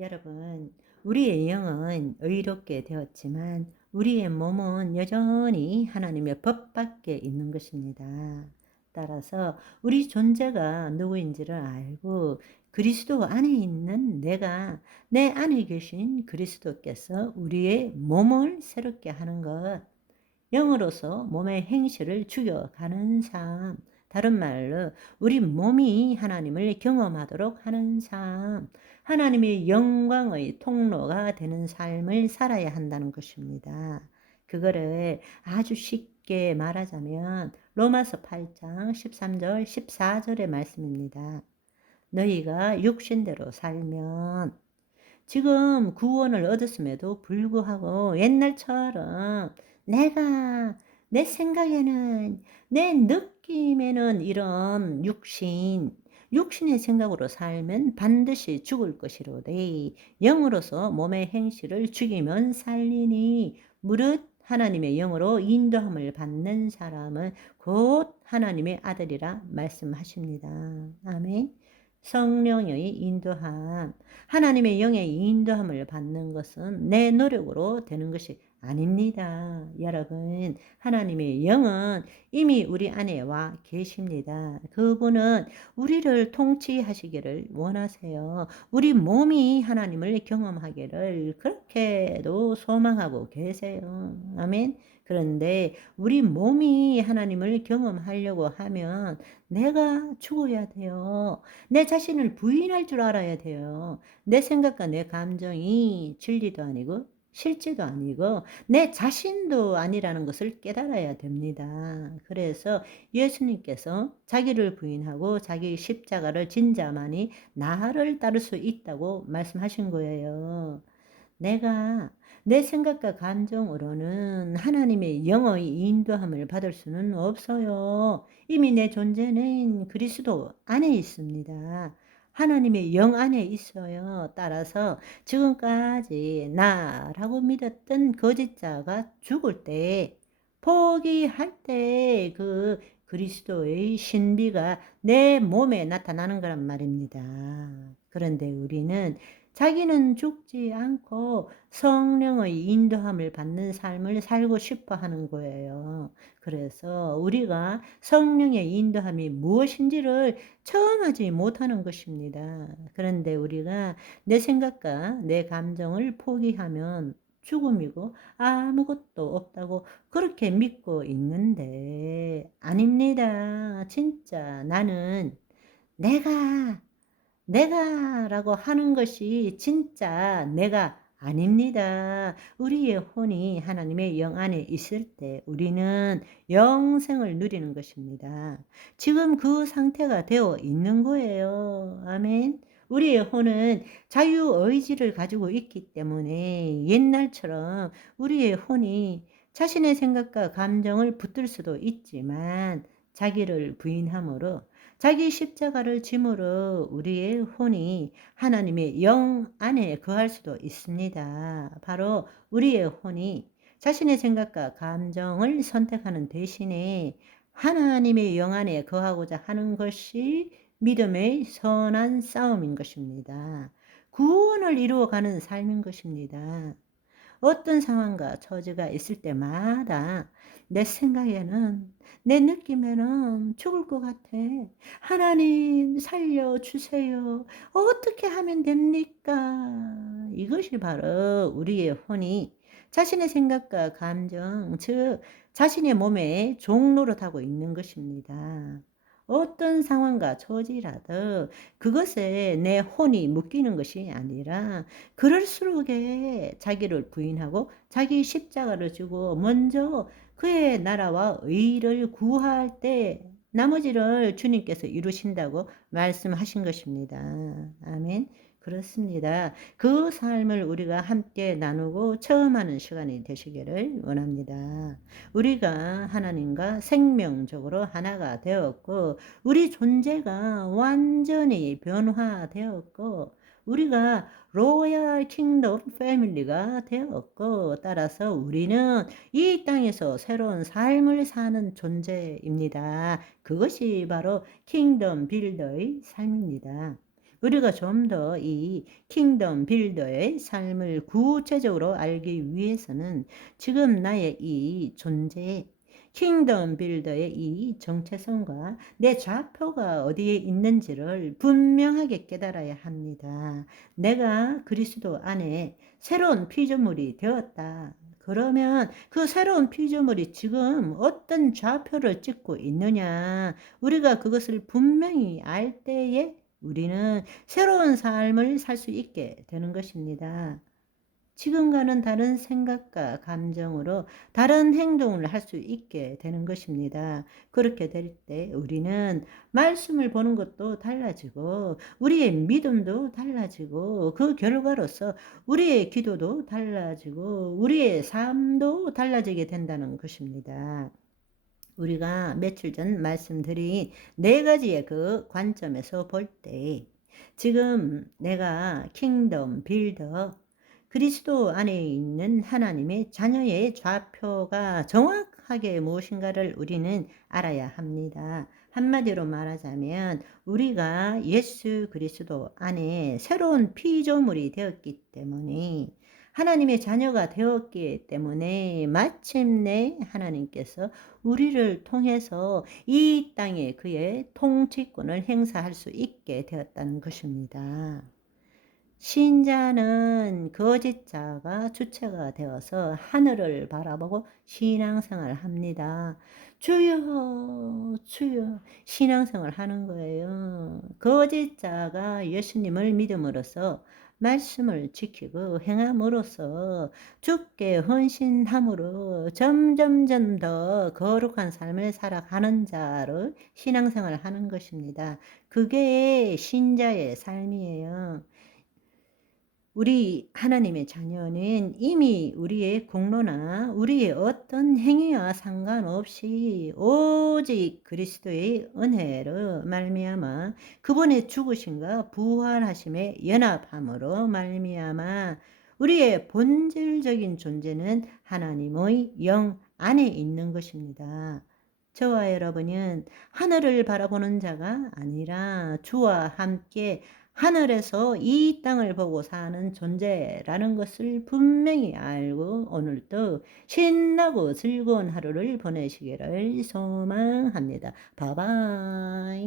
여러분, 우리의 영은 의롭게 되었지만 우리의 몸은 여전히 하나님의 법 밖에 있는 것입니다. 따라서 우리 존재가 누구인지를 알고 그리스도 안에 있는 내가 내 안에 계신 그리스도께서 우리의 몸을 새롭게 하는 것, 영으로서 몸의 행실을 죽여가는 삶, 다른 말로 우리 몸이 하나님을 경험하도록 하는 삶, 하나님의 영광의 통로가 되는 삶을 살아야 한다는 것입니다. 그거를 아주 쉽게 말하자면 로마서 8장 13절 14절의 말씀입니다. 너희가 육신대로 살면, 지금 구원을 얻었음에도 불구하고 옛날처럼 내가 내 생각에는, 내 느낌에는 이런 육신의 생각으로 살면 반드시 죽을 것이로되 영으로서 몸의 행실을 죽이면 살리니, 무릇 하나님의 영으로 인도함을 받는 사람은 곧 하나님의 아들이라 말씀하십니다. 아멘. 성령의 인도함, 하나님의 영의 인도함을 받는 것은 내 노력으로 되는 것이 아닙니다. 여러분, 하나님의 영은 이미 우리 안에 와 계십니다. 그분은 우리를 통치하시기를 원하세요. 우리 몸이 하나님을 경험하기를 그렇게도 소망하고 계세요. 아멘. 그런데 우리 몸이 하나님을 경험하려고 하면 내가 죽어야 돼요. 내 자신을 부인할 줄 알아야 돼요. 내 생각과 내 감정이 진리도 아니고 실제도 아니고 내 자신도 아니라는 것을 깨달아야 됩니다. 그래서 예수님께서 자기를 부인하고 자기 십자가를 진 자만이 나를 따를 수 있다고 말씀하신 거예요. 내가 내 생각과 감정으로는 하나님의 영의 인도함을 받을 수는 없어요. 이미 내 존재는 그리스도 안에 있습니다. 하나님의 영 안에 있어요. 따라서 지금까지 나라고 믿었던 거짓자가 죽을 때, 포기할 때 그 그리스도의 신비가 내 몸에 나타나는 거란 말입니다. 그런데 우리는 자기는 죽지 않고 성령의 인도함을 받는 삶을 살고 싶어 하는 거예요. 그래서 우리가 성령의 인도함이 무엇인지를 처음 하지 못하는 것입니다. 그런데 우리가 내 생각과 내 감정을 포기하면 죽음이고 아무것도 없다고 그렇게 믿고 있는데, 아닙니다. 진짜 나는 내가 내가라고 하는 것이 진짜 내가 아닙니다. 우리의 혼이 하나님의 영 안에 있을 때 우리는 영생을 누리는 것입니다. 지금 그 상태가 되어 있는 거예요. 아멘. 우리의 혼은 자유의지를 가지고 있기 때문에 옛날처럼 우리의 혼이 자신의 생각과 감정을 붙들 수도 있지만, 자기를 부인함으로 자기 십자가를 짐으로 우리의 혼이 하나님의 영 안에 거할 수도 있습니다. 바로 우리의 혼이 자신의 생각과 감정을 선택하는 대신에 하나님의 영 안에 거하고자 하는 것이 믿음의 선한 싸움인 것입니다. 구원을 이루어가는 삶인 것입니다. 어떤 상황과 처지가 있을 때마다 내 생각에는, 내 느낌에는 죽을 것 같아. 하나님 살려주세요. 어떻게 하면 됩니까? 이것이 바로 우리의 혼이 자신의 생각과 감정, 즉 자신의 몸에 종노릇하고 있는 것입니다. 어떤 상황과 처지라도 그것에 내 혼이 묶이는 것이 아니라, 그럴수록에 자기를 부인하고 자기 십자가를 지고 먼저 그의 나라와 의를 구할 때 나머지를 주님께서 이루신다고 말씀하신 것입니다. 아멘. 그렇습니다. 그 삶을 우리가 함께 나누고 체험하는 시간이 되시기를 원합니다. 우리가 하나님과 생명적으로 하나가 되었고, 우리 존재가 완전히 변화되었고, 우리가 로얄 킹덤 패밀리가 되었고, 따라서 우리는 이 땅에서 새로운 삶을 사는 존재입니다. 그것이 바로 킹덤 빌더의 삶입니다. 우리가 좀 더 이 킹덤 빌더의 삶을 구체적으로 알기 위해서는 지금 나의 이 존재, 킹덤 빌더의 이 정체성과 내 좌표가 어디에 있는지를 분명하게 깨달아야 합니다. 내가 그리스도 안에 새로운 피조물이 되었다. 그러면 그 새로운 피조물이 지금 어떤 좌표를 찍고 있느냐, 우리가 그것을 분명히 알 때에 우리는 새로운 삶을 살 수 있게 되는 것입니다. 지금과는 다른 생각과 감정으로 다른 행동을 할 수 있게 되는 것입니다. 그렇게 될 때 우리는 말씀을 보는 것도 달라지고 우리의 믿음도 달라지고 그 결과로서 우리의 기도도 달라지고 우리의 삶도 달라지게 된다는 것입니다. 우리가 며칠 전 말씀드린 4가지의 그 관점에서 볼 때 지금 내가 킹덤 빌더, 그리스도 안에 있는 하나님의 자녀의 좌표가 정확하게 무엇인가를 우리는 알아야 합니다. 한마디로 말하자면 우리가 예수 그리스도 안에 새로운 피조물이 되었기 때문에, 하나님의 자녀가 되었기 때문에 마침내 하나님께서 우리를 통해서 이 땅에 그의 통치권을 행사할 수 있게 되었다는 것입니다. 신자는 거짓자가 주체가 되어서 하늘을 바라보고 신앙생활을 합니다. 주여 주여 신앙생활을 하는 거예요. 거짓자가 예수님을 믿음으로써 말씀을 지키고 행함으로써 주께 헌신함으로 점점점 더 거룩한 삶을 살아가는 자로 신앙생활을 하는 것입니다. 그게 신자의 삶이에요. 우리 하나님의 자녀는 이미 우리의 공로나 우리의 어떤 행위와 상관없이 오직 그리스도의 은혜로 말미암아 그분의 죽으심과 부활하심에 연합함으로 말미암아 우리의 본질적인 존재는 하나님의 영 안에 있는 것입니다. 저와 여러분은 하늘을 바라보는 자가 아니라 주와 함께 하늘에서 이 땅을 보고 사는 존재라는 것을 분명히 알고 오늘도 신나고 즐거운 하루를 보내시기를 소망합니다. 바이바이.